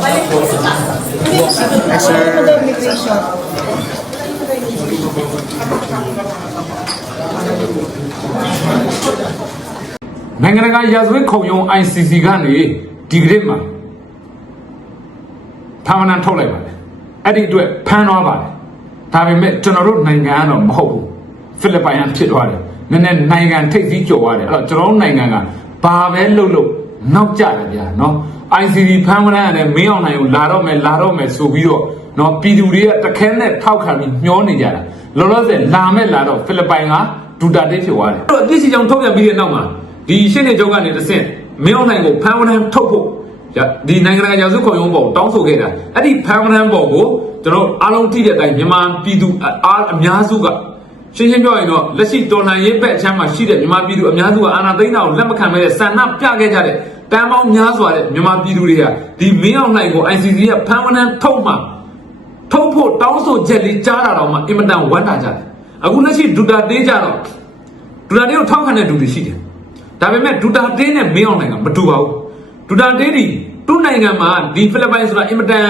Yes, sir. Immigration. ။နိုင်ငံတကာရာဇဝတ်ခုံရုံး ICC ကနေဒီဂရစ်မှာဖမ်းမနှံထုတ်လိုက်ပါတယ်။အဲ့ဒီအတွက်ဖမ်းသွားပါတယ်။ဒါပေမဲ့ကျွန်တော်တို့နိုင်ငံကတော့မဟုတ်ဘူး။ဖိလစ်ပိုင်ကဖြစ်သွားတယ်။နည်းနည်းနိုင်ငံထိပ်စည်းကျော်သွားတယ်။အဲ့တော့ကျွန်တော်တို့နိုင်ငံကဘာပဲလုပ်လို့ နောက်ကျတယ်ဗျာနော်။ ICC ဖမ်းမနှံရတယ်မင်းအောင်နိုင်ကိုလာတော့မယ်လာတော့မယ်ဆိုပြီးတော့နော်ပြည်သူတွေကတခဲနဲ့ထောက်ခံပြီးမျောနေကြတာ။လောလောဆယ်လာမဲ့လာတော့ဖိလစ်ပိုင်ကဒူတာတေးဖြစ်သွားတယ်။အဲ့တော့အသိစီကြောင့်ထုတ်ပြန်ပြီးတဲ့နောက်မှာဒီရှင်းနေချုပ်ကနေတစ်ဆင့်မင်းအောင်နိုင်ကိုဖမ်းဝရမ်းထုတ်ဖို့ရာဒီနိုင်ငံတကာရာဇဝတ်ခုံရုံးပေါ်တောင်းဆိုခဲ့တာအဲ့ဒီဖမ်းဝရမ်းပေါ်ကိုကျွန်တော်အားလုံးသိတဲ့အတိုင်းမြန်မာပြည်သူအားအများစုက ရှင်းရှင်းပြောရင်တော့လက်ရှိတော်လှန်ရေးဘက်အချမ်းမှာရှိတဲ့မြန်မာပြည်သူအများစုကအာဏာသိမ်းတာကိုလက်မခံဘဲဆန္ဒပြခဲ့ကြတဲ့တန်ပေါင်းများစွာတဲ့မြန်မာပြည်သူတွေကဒီမင်းအောင်နိုင်ကို ICC ကဖမ်းဝရမ်းထုတ်မှထုတ်ဖို့တောင်းဆိုချက်လေးကြားတာတော့မှအင်မတန်ဝမ်းသာကြတယ်အခုလက်ရှိဒူတာတေးကြတော့ဒူတာတေးကိုထောက်ခံတဲ့လူတွေရှိတယ်။ဒါပေမဲ့ဒူတာတေးနဲ့မင်းအောင်နိုင်ကမတူပါဘူး။ဒူတာတေးဒီသူ့နိုင်ငံမှာဒီဖိလစ်ပိုင်ဆိုတာအင်မတန်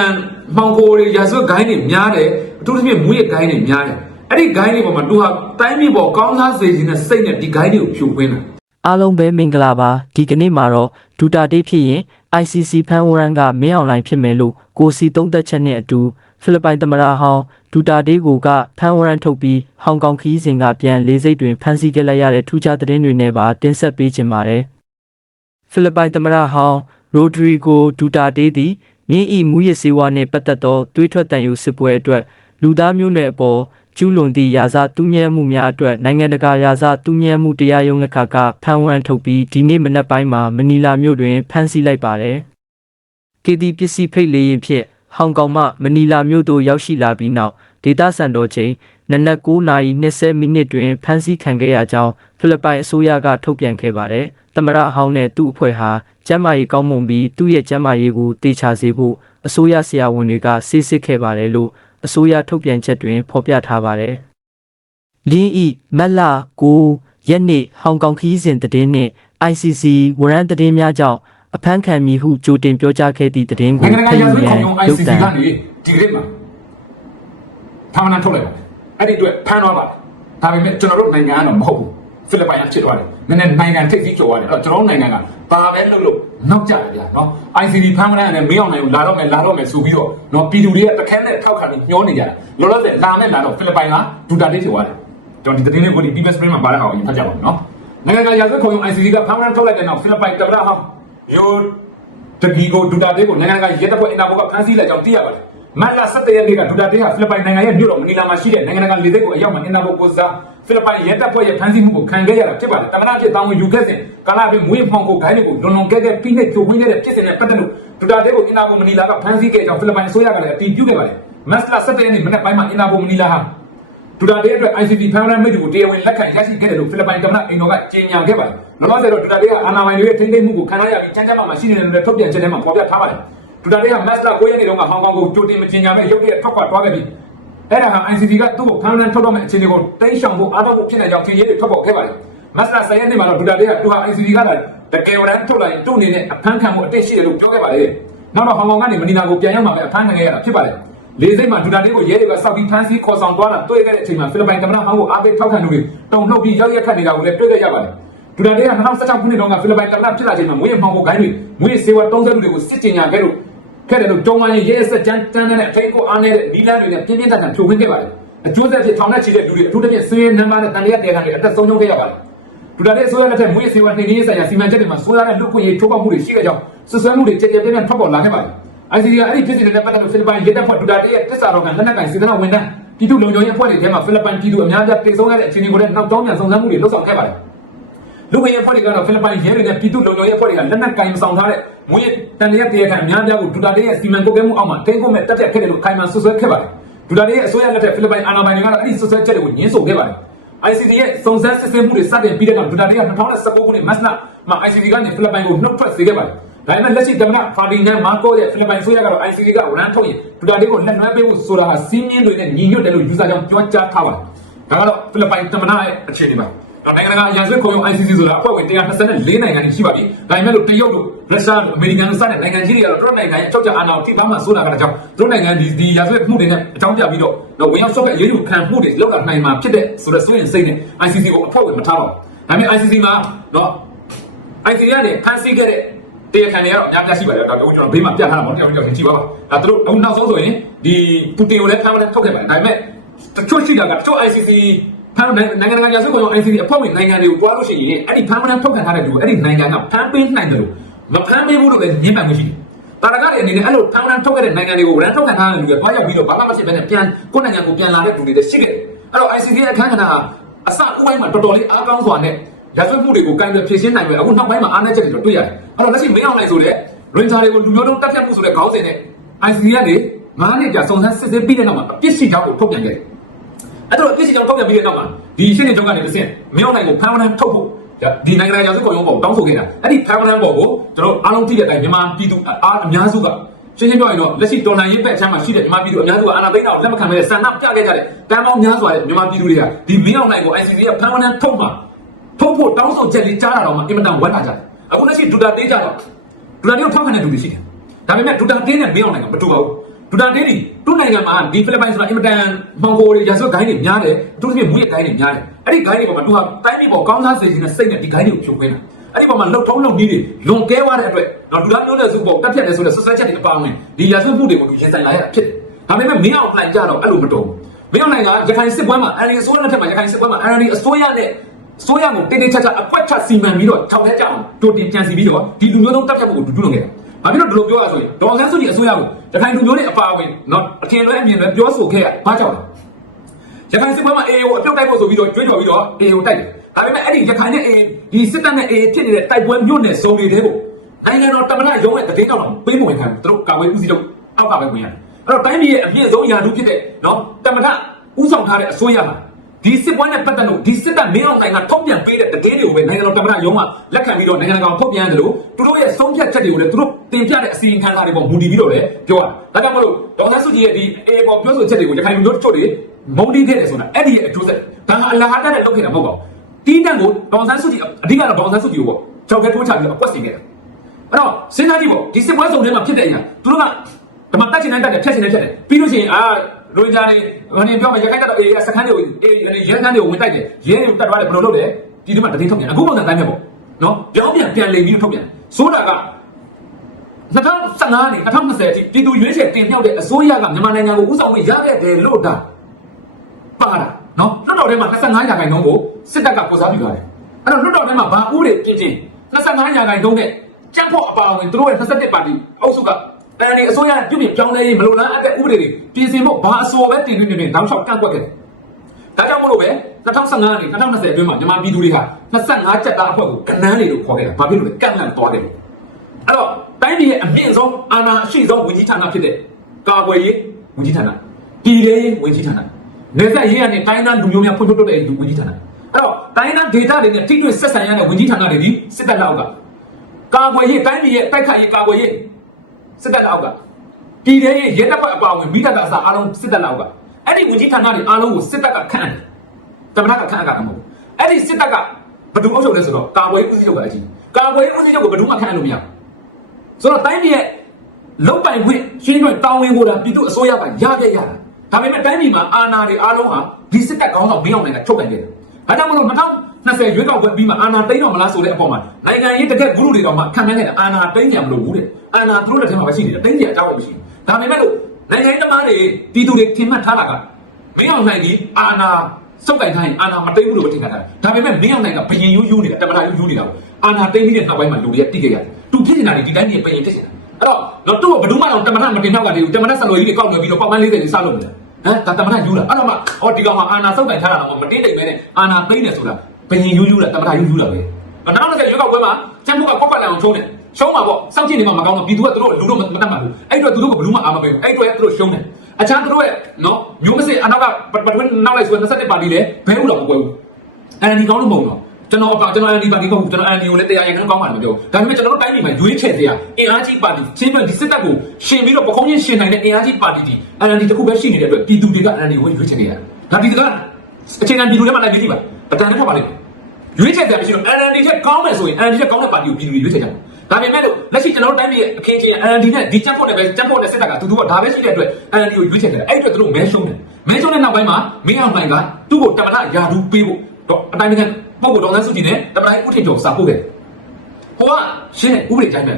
မှောင်ခိုတွေရာဇဝတ်ဂိုင်းတွေများတယ်အထူးသဖြင့်မူရဲ့ဂိုင်းတွေများတယ်။ အဲ့ဒီဂိုင်းတွေပေါ်မှာသူဟာတိုင်းပြည်ပေါ်ကောင်းစားစေခြင်းနဲ့စိတ်နဲ့ဒီဂိုင်းတွေကိုဖြိုခွင်းတာအားလုံးပဲမင်္ဂလာပါဒီကနေ့မှာတော့ဒူတာတေးဖြစ်ရင် ICC ဖန်ဝရန်ကမင်းအောင်လိုင်းဖြစ်မယ်လို့ကိုစီသုံးသက်ချက်နဲ့အတူဖိလစ်ပိုင်သမ္မတဟောင်းဒူတာတေးကိုကဖန်ဝရန်ထုတ်ပြီးဟောင်ကောင်ခီးစဉ်ကပြန်လေးစိတ်တွင်ဖမ်းဆီးခဲ့လိုက်ရတဲ့ထူးခြားသတင်းတွေနဲ့ပါတင်ဆက်ပေးခြင်းပါတယ်ဖိလစ်ပိုင်သမ္မတဟောင်းရိုဒရီဂိုဒူတာတေးသည်မြင်းဤမူရစ်စေဝါနှင့်ပတ်သက်သောတွေးထွက်တန်ယူစစ်ပွဲအတွက်လူသားမျိုးနွယ်အပေါ် ကျူးလွန်သည့်ရာဇတူးမြဲမှုများအတွက်နိုင်ငံတကာရာဇတူးမြဲမှုတရားရုံးလက်ခကဖမ်းဝရမ်းထုတ်ပြီးဒီနေ့မနက်ပိုင်းမှာမနီလာမြို့တွင်ဖမ်းဆီးလိုက်ပါတယ်။ KD ပစ္စည်းဖိတ်လေရင်ဖြင့်ဟောင်ကောင်မှမနီလာမြို့သို့ရောက်ရှိလာပြီးနောက်ဒေတာစံတော်ချိန်နနက်9:20မိနစ်တွင်ဖမ်းဆီးခံခဲ့ရကြောင်းဖိလစ်ပိုင်အစိုးရကထုတ်ပြန်ခဲ့ပါတယ်။သမ္မတအဟောင်းနဲ့သူ့အဖွဲ့ဟာကျန်းမာရေးကောင်းမွန်ပြီးသူ့ရဲ့ကျန်းမာရေးကိုတေချာစေဖို့အစိုးရဆရာဝန်တွေကစစ်စစ်ခဲ့ပါတယ်လို့ အစိုးရထုတ်ပြန်ချက်တွင် ဖော်ပြထားပါတယ်။လင်းဤမက်လာကိုရက်နေ့ဟောင်ကောင်ခီးစဉ်တည်င်းနှင့် ICC ဝရန်တည်င်းများကြောင့်အဖမ်းခံမည်ဟုကြိုတင်ပြောကြားခဲ့သည့်တည်င်းကိုနိုင်ငံတကာရာဇဝတ်ခုံရုံးရုပ် ICC သံကနေဒီဂရစ်မှာဖမ်းမနှံထုတ်လိုက်ပါတယ်။အဲ့ဒီအတွက်ဖမ်းသွားပါတယ်။ဒါပေမဲ့ကျွန်တော်တို့နိုင်ငံကတော့မဟုတ်ဘူး။ ဖိလစ်ပိုင်ကဖြစ်သွားတယ်။နည်းနည်းနိုင်ငံထိပ်စည်းကျော်သွားတယ်။အဲ့တော့ကျွန်တော်တို့နိုင်ငံကဘာပဲလုပ်လို့နောက်ကျတယ်ဗျာနော်။ ICC ဖမ်းမနှံနဲ့မင်းအောင်နိုင်ကိုလာတော့မယ်လာတော့မယ်ဆိုပြီးတော့နော်ပြည်သူတွေကတခန်းနဲ့ထောက်ခံပြီးညှောနေကြတာ။လောလောဆယ်လာနဲ့လာတော့ဖိလစ်ပိုင်ကဒူတာတေးဖြစ်သွားတယ်။ကျွန်တော်ဒီသတင်းလေးကိုဒီ People Spring မှာပါတဲ့အောင်ရင်ဖတ်ကြပါဦးနော်။နိုင်ငံတကာရာဇဝတ်ခုံရုံး ICC ကဖမ်းမနှံထုတ်လိုက်တဲ့နောက်ဖိလစ်ပိုင်တမရဟောင်းယိုတကီကိုဒူတာတေးကိုနိုင်ငံတကာရဲတပ်ဖွဲ့အင်တာပိုကဖမ်းဆီးလိုက်ကြောင်းသိရပါတယ်။ မတ်လ17ရက်နေ့ကဒူတာတေးဟာဖိလစ်ပိုင်နိုင်ငံရဲ့မြို့တော်မနီလာမှာရှိတဲ့နိုင်ငံတကာလေဆိပ်ကိုအရောက်မှာအင်တာပိုကိုစားဖိလစ်ပိုင်ရဲတပ်ဖွဲ့ရဲ့ဖမ်းဆီးမှုကိုခံခဲ့ရတာဖြစ်ပါတယ်။တမန်တော်ဖြစ်တောင်းဝင်ယူခဲ့စဉ်ကာလာပင်မွေးဖောင်ကိုဂိုင်းတွေကိုလွန်လွန်ကဲကဲပြီးနဲ့ကြိုဝင်းခဲ့တဲ့ဖြစ်စဉ်နဲ့ပတ်သက်လို့ဒူတာတေးကိုအင်တာပိုမနီလာကဖမ်းဆီးခဲ့ကြောင်းဖိလစ်ပိုင်အစိုးရကလည်းအတည်ပြုခဲ့ပါတယ်။မတ်လ17ရက်နေ့မနေ့ပိုင်းမှာအင်တာပိုမနီလာဟာဒူတာတေးအတွက် ICC ဖမ်းရမ်းမိတ်ကိုတရားဝင်လက်ခံရရှိခဲ့တယ်လို့ဖိလစ်ပိုင်သမ္မတအိမ်တော်ကကြေညာခဲ့ပါတယ်။နောက်ဆက်တော့ဒူတာတေးကအာဏာပိုင်တွေရဲ့ထိန်းသိမ်းမှုကိုခံရပြီးချမ်းချမ်းသာသာရှိနေတဲ့ထုတ်ပြန်ချက်ထဲမှာဖော်ပြထားပါတယ်။ ဒူတာတေးကမတ်လ9ရက်နေ့တုန်းကဟောင်ကောင်ကိုကြိုတင်မကြေညာမဲ့ရုပ်ရည်ထွက်ခွာသွားခဲ့ပြီးအဲ့ဒါဟာ ICC ကသူ့ကိုဖမ်းရမ်းထုတ်တော့မဲ့အခြေအနေကိုတိတ်ရှောင်ဖို့အားထုတ်ဖို့ဖြစ်နေကြောင်းထင်ရည်တွေထွက်ပေါ်ခဲ့ပါတယ်။မတ်လ10ရက်နေ့မှာတော့ဒူတာတေးကသူဟာ ICC ကလာတကယ်ဝရမ်းထုတ်လိုက်သူ့အနေနဲ့အဖမ်းခံမှုအတိတ်ရှိတယ်လို့ပြောခဲ့ပါတယ်။နောက်တော့ဟောင်ကောင်ကနေမနီလာကိုပြန်ရောက်မှာပဲအဖမ်းခံခဲ့ရတာဖြစ်ပါတယ်။လေးစိတ်မှာဒူတာတေးကိုရဲတွေကစောက်ပြီးဖမ်းဆီးခေါ်ဆောင်သွားတာတွေ့ခဲ့တဲ့အချိန်မှာဖိလစ်ပိုင်သမ္မတဟောင်းကိုအားပေးထောက်ခံသူတွေတုံ့နှုတ်ပြီးရောက်ရက်ခတ်နေတာကိုလည်းတွေ့ခဲ့ရပါတယ်။ဒူတာတေးက2016ခုနှစ်တုန်းကဖိလစ်ပိုင်သမ္မတဖြစ်လာချိန်မှာမွေးရမှောင်ကိုဂိုင်းတွေမွေးစေဝါ30လူတွေကိုစစ်ကြေညာခဲ့လို့ ခဲ့တယ်လို့တုံးဝိုင်းရဲရဲဆက်ကြမ်းတမ်းတဲ့အထိတ်ကိုအားနေတဲ့နီလန်းတွေနဲ့ပြင်းပြင်းထန်ထန်ဖြိုခွင်းခဲ့ပါတယ်။အကျိုးဆက်ဖြစ်ထောင်နဲ့ချီတဲ့လူတွေအထူးသဖြင့်ဆွေးနွေးနံပါတ်နဲ့တန်လျက်တရားခံတွေအသက်ဆုံးရှုံးခဲ့ရပါတယ်။ဒူတာတေးအစိုးရလက်ထက်မွေးစေဝါနှိမ်နင်းရေးဆိုင်ရာစီမံချက်တွေမှာဆိုးရတဲ့လူ့ခွင့်ရေးထိုးပေါက်မှုတွေရှိခဲ့ကြောင်းဆွဆွဲမှုတွေကြည်ကြဲပြင်းပြင်းထွက်ပေါ်လာခဲ့ပါတယ်။ ICC ကအဲ့ဒီဖြစ်စဉ်တွေနဲ့ပတ်သက်လို့ဖိလစ်ပိုင်ရဲတပ်ဖွဲ့ဒူတာတေးရဲ့တစ္ဆာတော်ကလက်နက်ကင်စေတနာဝန်ထမ်းပြည်သူ့လုံခြုံရေးအဖွဲ့တွေထဲမှာဖိလစ်ပိုင်ပြည်သူအများပြားတေဆုံးခဲ့တဲ့အခြေအနေကိုလည်းနောက်တောင်းပြန်စုံစမ်းမှုတွေလုပ်ဆောင်ခဲ့ပါတယ်။လူ့ခွင့်ရေးအဖွဲ့တွေကတော့ဖိလစ်ပိုင်ရဲတွေနဲ့ပြည်သူ့လုံခြုံရေးအဖွဲ့တွေကလက်နက်ကင်ဆောင်ထားတဲ့ မွေးတန်တရက်တရားခံအများပြားကိုဒူတာတေးရဲ့စီမံကုပ်ကဲမှုအောက်မှာတင်းကုန်မဲ့တက်တက်ခဲ့တယ်လို့ခိုင်မာဆွဆွဲခဲ့ပါတယ်။ဒူတာတေးရဲ့အစိုးရလက်ထက်ဖိလစ်ပိုင်အာဏာပိုင်တွေကတော့အဲ့ဒီဆွဆွဲချက်တွေကိုညှင်းဆိုခဲ့ပါတယ်။ ICC ရဲ့စုံစမ်းစစ်ဆေးမှုတွေစတင်ပြီးတဲ့နောက်ဒူတာတေးက2019ခုနှစ်မတ်လမှာ ICC ကနေဖိလစ်ပိုင်ကိုနှုတ်ထွက်စေခဲ့ပါတယ်။ဒါပေမဲ့လက်ရှိသမ္မတဖာဒီနန်မာကိုရဲ့ဖိလစ်ပိုင်ဆိုရကတော့ ICC ကဝရမ်းထုတ်ရင်ဒူတာတေးကိုလက်လွှဲပေးဖို့ဆိုတာဟာစီးမြင်တွေနဲ့ညီညွတ်တယ်လို့ယူဆကြောင်းပြောကြားထားပါတယ်။ဒါကတော့ဖိလစ်ပိုင်သမ္မတရဲ့အခြေအနေပါ။ တော့နိုင်ငံတကာရာဇဝတ်ခုံရုံး ICC ဆိုတာအဖွဲ့ဝင်124နိုင်ငံရှိပါပြီဒါပေမဲ့လို့တရုတ်တို့ရုရှားတို့အမေရိကန်တို့စတဲ့နိုင်ငံကြီးတွေကတော့တို့နိုင်ငံရဲ့အကြောက်ကြအာဏာကိုထိပါမှဆိုတာကတကြောင်တို့နိုင်ငံဒီဒီရာဇဝတ်မှုတွေနဲ့အကြောင်းပြပြီးတော့တော့ဝင်ရောက်ဆော့ဖက်ရေးယူခံမှုတွေလောက်လာနိုင်မှာဖြစ်တဲ့ဆိုတော့စိုးရင်စိတ်နဲ့ ICC ကိုအဖွဲ့ဝင်မထားပါဘူးဒါပေမဲ့ ICC မှာတော့ ICC ကနေဖန်ဆီးခဲ့တဲ့တရားခံတွေကတော့အများကြီးရှိပါတယ်ဒါတော့ကျွန်တော်ဘေးမှာပြထားတာပေါ့တရားကြောင့်ကြည့်ပါပါဒါတို့အခုနောက်ဆုံးဆိုရင်ဒီပူတင်ကိုလည်းဖမ်းမလဲထုတ်ခဲ့ပါတယ်ဒါပေမဲ့တချို့ရှိတာကတချို့ ICC ဖမ်းနိုင်ငံတကာရာဇဝတ်ကောင် ICC အဖွဲ့ဝင်နိုင်ငံတွေကိုတွားလို့ရှိရင်အဲ့ဒီဖမ်းမလဲထုတ်ခံထားတဲ့လူအဲ့ဒီနိုင်ငံကဖမ်းပေးနိုင်တယ်လို့မဖမ်းပေးဘူးလို့လည်းညှင်းပန်မှုရှိတယ်တာရကတွေအနေနဲ့အဲ့လိုဖမ်းမလဲထုတ်ခဲ့တဲ့နိုင်ငံတွေကိုဗရန်ထုတ်ခံထားတဲ့လူတွေတွားရောက်ပြီးတော့ဘာမှမဖြစ်ဘဲနဲ့ပြန်ကိုယ့်နိုင်ငံကိုပြန်လာတဲ့လူတွေလည်းရှိခဲ့တယ်အဲ့တော့ ICC ရဲ့အခမ်းအနားအစဥပိုင်းမှာတော်တော်လေးအားကောင်းစွာနဲ့ရာဇဝတ်မှုတွေကိုကင်တွယ်ဖြေရှင်းနိုင်မယ်အခုနောက်ပိုင်းမှာအားနည်းချက်တွေတော့တွေ့ရတယ်အဲ့တော့လက်ရှိမင်းအောင်လိုက်ဆိုတဲ့ရင်ဂျာတွေကိုလူမျိုးတုံးတက်ဖြတ်မှုဆိုတဲ့ခေါင်းစဉ်နဲ့ ICC ကနေငါးနှစ်ကြာစုံစမ်းစစ်ဆေးပြီးတဲ့နောက်မှာအပြစ်ရှိကြောင်းကိုထုတ်ပြန်ခဲ့တယ် အဲ့တော့အပြစ်ရှိကြောင်းထုတ်ပြန်ပြီးတဲ့နောက်မှာဒီရှင်းနေကြောင်းကနေတစ်ဆင့်မင်းအောင်လိုက်ကိုဖမ်းဝရမ်းထုတ်ဖို့ဒီနိုင်ငံရာဇဝတ်ကောင်ရုံးပေါ်တောင်းဆိုခဲ့တာအဲ့ဒီဖမ်းဝရမ်းပေါ်ကိုကျွန်တော်အားလုံးသိတဲ့အတိုင်းမြန်မာပြည်သူအားအများစုကရှင်းရှင်းပြောရင်တော့လက်ရှိတော်လှန်ရေးဘက်ချမ်းမှာရှိတဲ့မြန်မာပြည်သူအများစုကအာဏာသိမ်းတာကိုလက်မခံဘဲဆန္ဒပြခဲ့ကြတယ်တန်ပေါင်းများစွာတဲ့မြန်မာပြည်သူတွေကဒီမင်းအောင်လိုက်ကို ICC ရဲ့ဖမ်းဝရမ်းထုတ်မှာထုတ်ဖို့တောင်းဆိုချက်လေးကြားတာတော့မှအင်မတန်ဝမ်းသာကြတယ်အခုလက်ရှိဒူတာတေးကြတော့ဒူတာတေးကိုထောက်ခံတဲ့လူတွေရှိတယ်ဒါပေမဲ့ဒူတာတေးနဲ့မင်းအောင်လိုက်ကမတူပါဘူး ဒူတာတေးဒီသူ့နိုင်ငံမှာဒီဖိလစ်ပိုင်ဆိုတာအင်မတန်မောင်ဂိုတွေရာဇဝတ်ဂိုင်းတွေများတယ်သူတို့ပြမူရဲ့ဂိုင်းတွေများတယ်အဲ့ဒီဂိုင်းတွေပေါ်မှာသူဟာတိုင်းပြည်ပေါ်ကောင်းစားစေခြင်းနဲ့စိတ်နဲ့ဒီဂိုင်းတွေကိုဖြိုခွင်းတာအဲ့ဒီပေါ်မှာလှုပ်ထုံးလှုပ်နည်းတွေလွန်ကဲသွားတဲ့အတွက်တော့လူသားမျိုးနွယ်စုပေါ်တက်ဖြတ်တယ်ဆိုတဲ့ဆွဆွဲချက်တွေအပါအဝင်ဒီရာဇဝတ်မှုတွေကိုသူရင်ဆိုင်လာရတာဖြစ်တယ်ဒါပေမဲ့မင်းအောင်လှိုင်ကြတော့အဲ့လိုမတော်ဘူးမင်းအောင်လှိုင်ကရခိုင်စစ်ပွဲမှာအန်ဒီအစိုးရနဲ့ထက်မှာရခိုင်စစ်ပွဲမှာအန်ဒီအစိုးရနဲ့စိုးရကိုတိတိကျကျအကွက်ချစီမံပြီးတော့ထောက်ထဲကြအောင်တိုတင်ကြံစီပြီးတော့ဒီလူမျိုးလုံးတက်ဖြတ်မှုကိုဒူးဒူးလုပ်ခဲ့တာ။ဘာဖြစ်လို့ဒီလိုပြောရဆိုရင်ဒေါ်ဆန်းစုကြည်အစိုးရကို ရခိုင်လူမျိုးတွေအပါအဝင်နော်အထင်လွဲအမြင်လွဲပြောဆိုခဲ့ရဘာကြောင့်လဲ။ရခိုင်စစ်ပွဲမှာ AA ကိုအပြုတ်တိုက်ဖို့ဆိုပြီးတော့ကြွေးကြော်ပြီးတော့ AA ကိုတိုက်တယ်။ဒါပေမဲ့အဲ့ဒီရခိုင်နဲ့ AA ဒီစစ်တပ်နဲ့ AA ဖြစ်နေတဲ့တိုက်ပွဲမြို့နယ်စုံတွေတဲကိုနိုင်ငံတော်တမန်ရုံးရဲ့တတိယတော့ပေးမဝင်ခံဘူး။သူတို့ကာဝေးဦးစီးတော့အောက်ကပဲဝင်ရတယ်။အဲ့တော့တိုင်းပြည်ရဲ့အမြင့်ဆုံးယာတုဖြစ်တဲ့နော်တမန်ဦးဆောင်ထားတဲ့အစိုးရမှာ ဒီစစ်ပွဲနဲ့ပတ်သက်လို့ဒီစစ်တပ်မင်းအောင်နိုင်ကထုတ်ပြန်ပေးတဲ့တကယ်တွေကိုပဲနိုင်ငံတော်တမန်ရုံးကလက်ခံပြီးတော့နိုင်ငံတကာထုတ်ပြန်တယ်လို့သူတို့ရဲ့ဆုံးဖြတ်ချက်တွေကိုလည်းသူတို့တင်ပြတဲ့အစီရင်ခံစာတွေပေါ်မူတည်ပြီးတော့လည်းပြောတာဒါကြောင့်မလို့ဒေါက်တာစုကြည်ရဲ့ဒီအေပေါ်ပြောဆိုချက်တွေကိုရခိုင်လူမျိုးတို့တွေမုံတီးခဲ့တယ်ဆိုတာအဲ့ဒီရဲ့အကျိုးဆက်ဒါကအလဟာတနဲ့လုပ်ခဲ့တာမဟုတ်ပါဘူးတီးတန့်ကိုဒေါက်တာစုကြည်အဓိကတော့ဒေါက်တာစုကြည်ကိုပေါ့ကြောက်ကထိုးချပြီးတော့အကွက်စင်ခဲ့တာအဲ့တော့စဉ်းစားကြည့်ပေါ့ဒီစစ်ပွဲစုံထဲမှာဖြစ်တဲ့အရာသူတို့က ဓမ္မတက်ချင်တဲ့တက်တယ်ဖြတ်ချင်တဲ့ဖြတ်တယ်ပြီးလို့ရှိရင်အာလူကြတယ်ဘာနေပြောမရခိုင်ကတော့အေးစခန်းတွေကိုအေးရဲစခန်းတွေကိုဝင်တိုက်တယ်ရဲတွေကိုတတ်သွားတယ်ဘယ်လိုလုပ်လဲဒီဒီမှာတတိထုတ်ပြန်အခုပုံစံတိုင်းပဲပေါ့နော်ပြောင်းပြန်ပြန်လိမ်ပြီးထုတ်ပြန်ဆိုတာက2015နဲ့2020အထိပြည်သူရွေးချယ်တင်မြှောက်တဲ့အစိုးရကမြန်မာနိုင်ငံကိုဥဆောင်ဝင်ရခဲ့တယ်လို့ဒါပါတာနော်လွှတ်တော်ထဲမှာ25ရာခိုင်နှုန်းကိုစစ်တပ်ကကိုစားပြုထားတယ်အဲ့တော့လွှတ်တော်ထဲမှာဘာဥတွေပြင်ပြင်25ရာခိုင်နှုန်းနဲ့ကြံ့ဖို့အပါအဝင်သူတို့ရဲ့27ပါတီအုပ်စုက တန်ဒီအစိုးရပြုပြင်ပြောင်းလဲရေးမလိုလားအပ်တဲ့ဥပဒေတွေပြင်ဆင်ဖို့ဘာအစော်ပဲတင်သွင်းနေတယ်တောင်းလျှောက်ကန့်ကွက်ခဲ့တယ်ဒါကြောင့်မလို့ပဲ2015နဲ့2020အတွင်းမှာမြန်မာပြည်သူတွေဟာ25ချက်သားအဖွဲ့ကိုကနန်းတွေလို့ခေါ်ခဲ့တာဘာဖြစ်လို့လဲကန့်လန့်သွားတယ်လို့အဲ့တော့တိုင်းပြည်ရဲ့အမြင့်ဆုံးအာဏာအရှိဆုံးဝန်ကြီးဌာနဖြစ်တဲ့ကာကွယ်ရေးဝန်ကြီးဌာနပြည်ထောင်ရေးဝန်ကြီးဌာနနေဆက်ရေးရတဲ့တိုင်းသားလူမျိုးများဖွံ့ဖြိုးတိုးတက်ရေးဝန်ကြီးဌာနအဲ့တော့တိုင်းသားဒေသတွေနဲ့ထိတွေ့ဆက်ဆံရတဲ့ဝန်ကြီးဌာနတွေဒီစစ်တပ်လောက်ကကာကွယ်ရေးတိုင်းပြည်ရဲ့တိုက်ခိုက်ရေးကာကွယ်ရေး စစ်တပ်လောက်ကပြည်ထောင်ရေးရဲတပ်ဖွဲ့အပါအဝင်မိသားစုအစားအားလုံးစစ်တပ်လောက်ကအဲ့ဒီဝန်ကြီးဌာနတွေအားလုံးကိုစစ်တပ်ကခန့်တယ်တမနာကခန့်အပ်တာမဟုတ်ဘူးအဲ့ဒီစစ်တပ်ကဘယ်သူအုပ်ချုပ်လဲဆိုတော့ကာကွယ်ရေးဦးစီးချုပ်ကအကြီးကာကွယ်ရေးဦးစီးချုပ်ကိုဘယ်သူမှခန့်အပ်လို့မရဘူးဆိုတော့တိုင်းပြည်ရဲ့လုံပိုင်ခွင့်ရှင်းခွင့်တောင်းဝင်ကိုလာပြည်သူအစိုးရကရခဲ့ရတာဒါပေမဲ့တိုင်းပြည်မှာအာဏာတွေအားလုံးဟာဒီစစ်တပ်ကောင်းဆောင်မင်းအောင်နိုင်ကချုပ်ကန်ခဲ့တယ်ဒါကြောင့်မလို့ 2020ရွေးကောက်ပွဲပြီးမှအာဏာသိမ်းတော့မလားဆိုတဲ့အပေါ်မှာနိုင်ငံရေးတကက်ဂုရုတွေတော့မှခံနိုင်ခဲ့တယ်အာဏာသိမ်းကြမလို့ဘူးတဲ့အာဏာသူတို့လက်ထဲမှာပဲရှိနေတယ်သိမ်းကြအကြောင်းမရှိဘူးဒါပေမဲ့လို့နိုင်ငံရေးသမားတွေပြည်သူတွေထင်မှတ်ထားတာကမင်းအောင်နိုင်ဒီအာဏာစုပ်ကင်ထားရင်အာနာမသိဘူးလို့ပဲထင်တာဒါပေမဲ့မင်းအောင်နိုင်ကဘယင်ယူးယူးနေတာတမန်ယူးယူးနေတာကိုအာနာသိပြီးတဲ့နောက်ပိုင်းမှာလူတွေကတိခဲ့ရတယ်သူဖြစ်နေတာဒီတိုင်းကြီးဘယင်ဖြစ်နေတာအဲ့တော့တော့သူ့ဘယ်သူမှတော့တမန်မတင်တော့ကတည်းကတမန်ဆန်လိုကြီးတွေကောက်နေပြီးတော့ပေါက်ပန်း40ကြီးစလုပ်နေတယ်ဟမ်ဒါတမန်ယူးတာအဲ့တော့မှဟောဒီကောင်မှာအာနာစုပ်ကင်ထားတာတော့မတင်းတိမ်ပဲနဲ့အာနာသိနေဆိုတာ ဘယင်ယူးယူးတာတမန်ယူးယူးတာပဲနောက်နောက်ရွေးကောက်ပွဲမှာချမ်းမှုကကောက်ပတ်လန်အောင်ချုံးတယ်ရှုံးမှာပေါ့စောင့်ကြည့်နေမှာမကောင်းတော့ပြည်သူကသူတို့လူတို့မတတ်မှာဘူးအဲ့တော့သူတို့ကဘလူးမအာမပဲအဲ့တော့သူတို့ရှုံးတယ်အခြားသူတို့ရဲ့နော်မျိုးမစစ်အနောက်ကပထမနောက်လိုက်ဆို27ပါတီလည်းဘဲဥတော်မကွဲဘူးအဲ့ဒီကောင်းလို့မဟုတ်တော့ကျွန်တော်ပါကျွန်တော်အန်ဒီပါတီမဟုတ်ဘူးကျွန်တော်အန်ဒီကိုလည်းတရားရင်ခန်းကောင်းမှလည်းမပြောဒါပေမဲ့ကျွန်တော်တို့တိုင်းပြည်မှာရွေးချယ်တရားအင်အားကြီးပါတီချင်းပြန်ဒီစစ်တပ်ကိုရှင်ပြီးတော့ပခုံးချင်းရှင်နိုင်တဲ့အင်အားကြီးပါတီဒီအန်ဒီတခုပဲရှိနေတဲ့အတွက်ပြည်သူတွေကအန်ဒီကိုရွေးချယ်နေရဒါဒီကအခြေခံပြည်သူတွေမှလည်းကြည့်ပါအတန်နဲ့ထွက်ပါလိမ့်မယ် ရွေးချယ်တယ်မရှိလို့ NLD ချက်ကောင်းမယ်ဆိုရင် NLD ချက်ကောင်းတဲ့ပါတီကိုပြည်သူတွေရွေးချယ်ကြတယ်ဒါပေမဲ့လို့လက်ရှိကျွန်တော်တို့တိုင်းပြည်ရဲ့အခင်းချင်း NLD နဲ့ဒီချက်ဖို့နဲ့ပဲချက်ဖို့နဲ့စစ်တပ်ကတူတူကဒါပဲရှိတဲ့အတွက် NLD ကိုရွေးချယ်တယ်အဲ့အတွက်သူတို့မဲရှုံးတယ်မဲရှုံးတဲ့နောက်ပိုင်းမှာမင်းအောင်လှိုင်ကသူ့ကိုတမန်တော်ယာဒူးပေးဖို့တော့အတိုင်းတကပုံကိုဒေါ်လန်းစုကြည်နဲ့တမန်တော်ဦးထင်ကျော်စာပို့ခဲ့ဟိုကရှင်းဥပဒေတိုင်းပဲ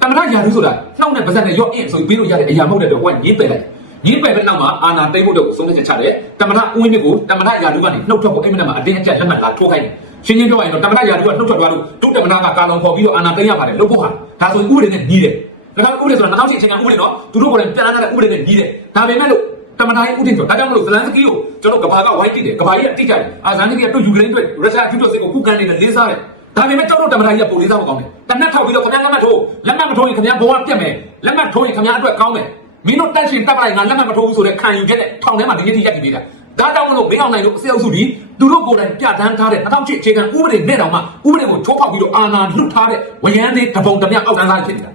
တမန်တော်ယာဒူးဆိုတာနှောက်နဲ့ပါဇက်နဲ့ရော့အင်းဆိုပြီးပေးလို့ရတဲ့အရာမဟုတ်တဲ့တော့ဟိုကညင်းပယ်လိုက်ညင်းပယ်တဲ့နောက်မှာအာနာသိမ့်ဖို့တော့ဆုံးဖြတ်ချက်ချတယ်တမန်တော်ဦးဝင်းမြင့်ကိုတမန်တော်ယာဒူးကနေနှုတ်ထွက်ဖို့အဲ့မနဲ့မှာအတင်းအကျပ်လက်မှတ်လာထိုးခိုင်းတယ် ရှင်းရှင်းပြောရရင်တော့တမန်တော်ယာဒူးကနှုတ်ထွက်သွားလို့ဒုတမန်တော်ကကာလောင်ခေါ်ပြီးတော့အာနာသိမ့်ရပါတယ်လို့ဖို့ဟာဒါဆိုဥပဒေနဲ့ညီးတယ်ဒါကဥပဒေဆိုတာ2000ချင်းချင်းကဥပဒေနော်သူတို့ကိုယ်တိုင်ပြန်လာတဲ့ဥပဒေနဲ့ညီးတယ်ဒါပေမဲ့လို့တမန်တော်ဥပဒေဆိုဒါကြောင့်မလို့ဇလန်စကီကိုကျွန်တော်ကဘာကဝိုင်းတိတယ်ကဘာကြီးအတိတ်ကြတယ်အာဇန်နီကတို့ယူကရိန်းတွေရုရှားအကျူးတော်စစ်ကိုကုကန်နေတဲ့လေးစားတယ်ဒါပေမဲ့ကျွန်တော်တမန်တော်ကြီးကပုံလေးစားဖို့ကောင်းတယ်တနက်ထောက်ပြီးတော့ခင်ဗျားလက်မှတ်ထိုးလက်မှတ်မထိုးရင်ခင်ဗျားဘဝပြတ်မယ်လက်မှတ်ထိုးရင်ခင်ဗျားအတွက်ကောင်းမယ်မင်းတို့တက်ရှင်တက်ပလိုက်ငါလက်မှတ်မထိုးဘူးဆိုတဲ့ခံယူချက်နဲ့ထောင်ထဲမှာဒီနေ့ထိရက်တည်နေတာ ဒါကြောင့်မလို့မင်းအောင်နိုင်တို့အစေအုပ်စုဒီသူတို့ကိုယ်တိုင်ပြဋ္ဌာန်းထားတဲ့2000ချစ်အခြေခံဥပဒေနဲ့တောင်မှဥပဒေကိုချိုးဖောက်ပြီးတော့အာဏာလွတ်ထားတဲ့ဝရမ်းသေးတပုံတမျှအောက်တန်းသားဖြစ်နေတာ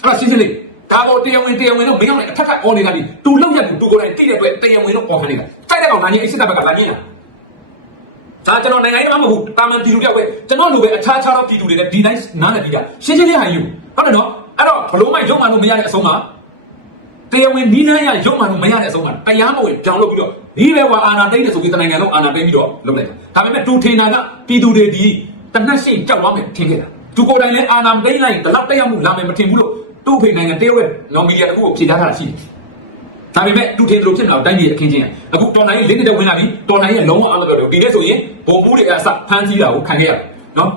အဲ့ဒါရှင်းရှင်းလေးဒါကိုတရားဝင်တရားဝင်တော့မင်းအောင်နိုင်အထက်ထက်အော်နေတာဒီသူလောက်ရက်သူကိုယ်တိုင်တိတဲ့အတွက်တရားဝင်တော့အော်ခံနေတာတိုက်တဲ့ကောင်နာကြီးအစ်စ်တပ်ဘက်ကလာကြီးတာဒါကျွန်တော်နိုင်ငံရေးမှမဟုတ်ဘူးတာမန်ပြည်သူတယောက်ပဲကျွန်တော်လိုပဲအခြားခြားသောပြည်သူတွေလည်းဒီတိုင်းနားလည်ပြီးတာရှင်းရှင်းလေးဟန်ယူဟုတ်တယ်နော်အဲ့တော့ဘလို့မှရုံမှလို့မရတဲ့အဆုံးမှာ တရားဝင်နီးနှမ်းရရုံမှလို့မရတဲ့အဆုံးမှာတရားမဝင်ကြောင်လို့ပြီးတော့ဒီပဲကွာအာဏာသိမ်းတယ်ဆိုပြီးတနိုင်ငံလုံးအာဏာသိမ်းပြီးတော့လုပ်လိုက်တာဒါပေမဲ့တူထေနာကပြည်သူတွေဒီတနက်ရှိကြောက်သွားမယ်ထင်ခဲ့တာသူကိုယ်တိုင်လည်းအာဏာသိမ်းလိုက်ဒီလောက်တက်ရောက်မှုလာမယ်မထင်ဘူးလို့သူ့ဖေနိုင်ငံတရုတ်ရဲ့နော်မီဒီယာတခုကိုဖြေထားတာရှိတယ်ဒါပေမဲ့သူထင်တယ်လို့ဖြစ်နေတာတိုင်းပြည်အခင်းချင်းအခုတော်လိုင်းလေးနေတဲ့ဝင်လာပြီတော်လိုင်းရဲ့လုံးဝအားမပြောတယ်ဒီနေ့ဆိုရင်ဘုံမှုတွေအစဖမ်းဆီးတာကိုခံခဲ့ရတယ်နော်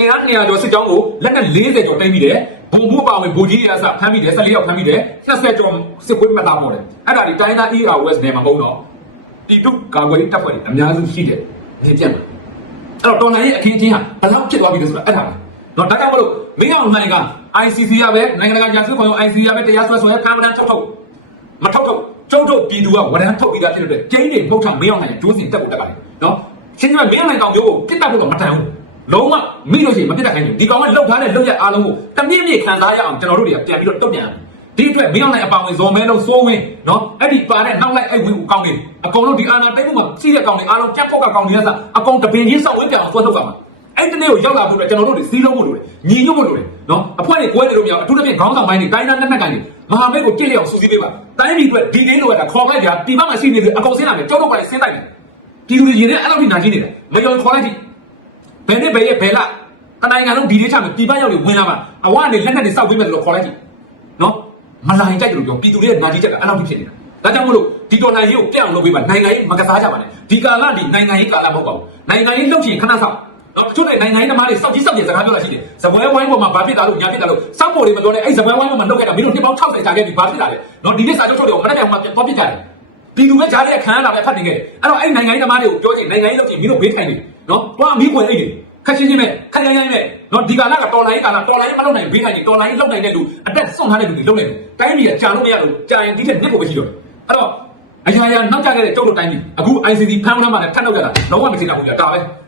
အင်အား200ကျော်စစ်ကြောင်းကိုလက်နဲ့40ကျော်တိမ့်ပြီးတယ် ဘုံမှုပါဝင်ဘူကြီးတွေအစဖမ်းပြီးတယ်14ယောက်ဖမ်းပြီးတယ်20ကျော်စစ်ခွေးမှတ်သားပေါ်တယ်အဲ့ဒါဒီတိုင်းသား ER West နယ်မှာမဟုတ်တော့တီတုကာကွယ်တပ်ဖွဲ့တွေအများစုရှိတယ်နေပြတ်မှာအဲ့တော့တော်လိုင်းရဲ့အခင်းချင်းဟာဘယ်လောက်ဖြစ်သွားပြီလဲဆိုတာအဲ့ဒါပဲနော်ဒါကြောင့်မလို့မင်းအောင်နိုင်က ICC ရပဲနိုင်ငံတကာကြာစုခေါ် ICC ရပဲတရားစွဲဆိုရဲဖမ်းမတန်းထုတ်ထုတ်မထုတ်ထုတ်ကျုပ်တို့ပြည်သူကဝရမ်းထုတ်ပြီးသားဖြစ်တဲ့အတွက်ကျင်းတွေဖုတ်ထောင်မင်းအောင်နိုင်ဒိုးစင်တက်ဖို့တက်ပါလေနော်ရှင်းပြမင်းအောင်နိုင်ကောင်မျိုးကိုပြစ်တတ်ဖို့တော့မတန်ဘူး လုံးဝမိလို့ရှိရင်မပြစ်တတ်ခိုင်းဘူးဒီကောင်ကလှုပ်ထားတဲ့လှုပ်ရက်အားလုံးကိုတမြင့်မြင့်ခံစားရအောင်ကျွန်တော်တို့တွေကပြန်ပြီးတော့တုတ်ပြန်ဒီအတွက်မင်းအောင်နိုင်အပောင်ဝင်ဇော်မဲလုံးစိုးဝင်းနော်အဲ့ဒီပါတဲ့နောက်လိုက်အဲ့ဝင်ကိုကောင်းနေအကုန်လုံးဒီအာနာတိတ်မှုမှာစီးတဲ့ကောင်တွေအားလုံးကြက်ပေါက်ကကောင်တွေကစအကုန်တပင်ချင်းစောက်ဝင်းပြန်အောင်ဆွဲထုတ်ပါမှာအဲ့ဒီနေ့ကိုရောက်လာဖို့အတွက်ကျွန်တော်တို့တွေစီးလုံးဖို့လိုတယ်ညီညွတ်ဖို့လိုတယ်နော်အဖွဲ့တွေကွဲနေလို့မရအောင်အထူးသဖြင့်ခေါင်းဆောင်ပိုင်းတွေတိုင်းသားလက်နက်ကန်တွေမဟာမိတ်ကိုကြည့်လျောက်စူးစီးပေးပါတိုင်းပြည်အတွက်ဒီနေ့လိုရတာခေါ်လိုက်ကြပြည်ပမှာရှိနေတယ်အကုန်ဆင်းလာမယ်ကြောက်တော့ကလည်းဆင်းတိုက်တယ်ပြည်သူတွေရင်ထဲအဲ့လိုထိနာကြည့်နေတာမယုံခေါ်လိုက်ကြည့် ဘယ်နဲ့ဘယ်ရဲ့ဘယ်လားတနိုင်ငံလုံးဒီနေ့ချမယ်ပြည်ပရောက်နေဝင်လာမှာအဝကနေလက်နက်တွေစောက်ပေးမယ်လို့ခေါ်လိုက်ကြည့်နော်မလာရင်ကြိုက်တယ်လို့ပြောပြည်သူတွေရဲ့နာကြည့်ချက်ကအဲ့လိုဖြစ်နေတာဒါကြောင့်မလို့ဒီတော်နိုင်ရေးကိုပြအောင်လုပ်ပေးပါနိုင်ငံရေးမကစားကြပါနဲ့ဒီကာလဒီနိုင်ငံရေးကာလမဟုတ်ပါဘူးနိုင်ငံရေးလုပ်ချင်ခဏဆောက်တော့သူတို့နိုင်ငံရေးသမားတွေစောက်ကြီးစောက်ကြီးစကားပြောတာရှိတယ်။ဇပွဲဝိုင်းပေါ်မှာဘာဖြစ်တာလို့ညာဖြစ်တာလို့စောက်ပေါ်တွေမပြောနဲ့အဲ့ဇပွဲဝိုင်းပေါ်မှာလုပ်ခဲ့တာမင်းတို့နှစ်ပေါင်း60ကြာခဲ့ပြီဘာဖြစ်တာလဲ။နော်ဒီနေ့စာချုပ်ထုတ်တယ်ကိုမနေ့ကမှသွားပြစ်ကြတယ်။ဒီလူပဲကြားတဲ့ခံရတာပဲဖတ်နေခဲ့တယ်။အဲ့တော့အဲ့နိုင်ငံရေးသမားတွေကိုပြောချင်နိုင်ငံရေးလုပ်ချင်မင်းတို့ဘေးထိုင်နေ နော်။သွားအမီးခွင်အိတ်တွေခက်ချင်းချင်းပဲခက်ရမ်းရမ်းပဲနော်ဒီကာလကတော်လိုင်းကာလတော်လိုင်းမလုပ်နိုင်ဘေးထိုင်နေတော်လိုင်းလုပ်နိုင်တဲ့လူအသက်စွန့်ထားတဲ့လူတွေလုပ်နေတယ်။တိုင်းပြည်ကကြာလို့မရလို့ကြာရင်ဒီထက်နှစ်ကိုပဲရှိတော့။အဲ့တော့အရာရာနောက်ကျခဲ့တဲ့ကျုပ်တို့တိုင်းပြည်အခု ICC ဖမ်းဝရမ်းမှာလည်းထပ်နောက်ကြတာလုံးဝမသိတာဘူးကြာဒါပဲ။